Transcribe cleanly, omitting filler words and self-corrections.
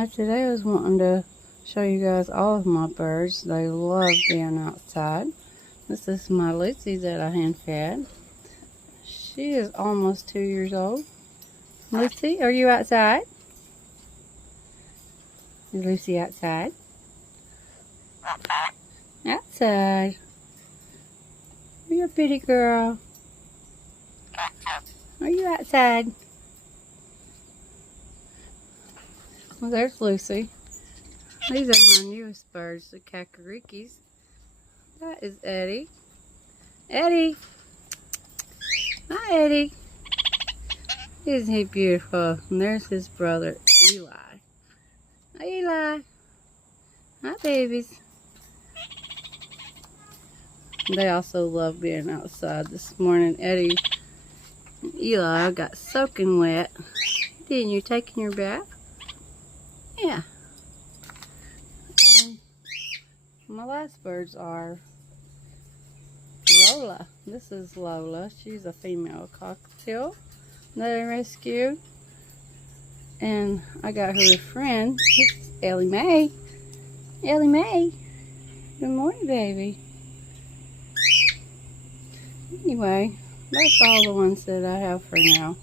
Hi, today I was wanting to show you guys all of my birds. They love being outside. This is my Lucy that I hand fed. She is almost 2 years old. Lucy, are you outside? Is Lucy outside? Outside. You're a pretty girl. Are you outside? Well, there's Lucy. These are my newest birds, the Kakarikis. That is Eddie. Eddie! Hi, Eddie. Isn't he beautiful? And there's his brother, Eli. Hi, Eli. Hi, babies. They also love being outside. This morning, Eddie and Eli got soaking wet. Didn't you? Taking your bath? Yeah. And my last birds are Lola. This is Lola. She's a female cockatiel that I rescued. And I got her a friend. This is Ellie Mae. Ellie Mae. Good morning, baby. Anyway, that's all the ones that I have for now.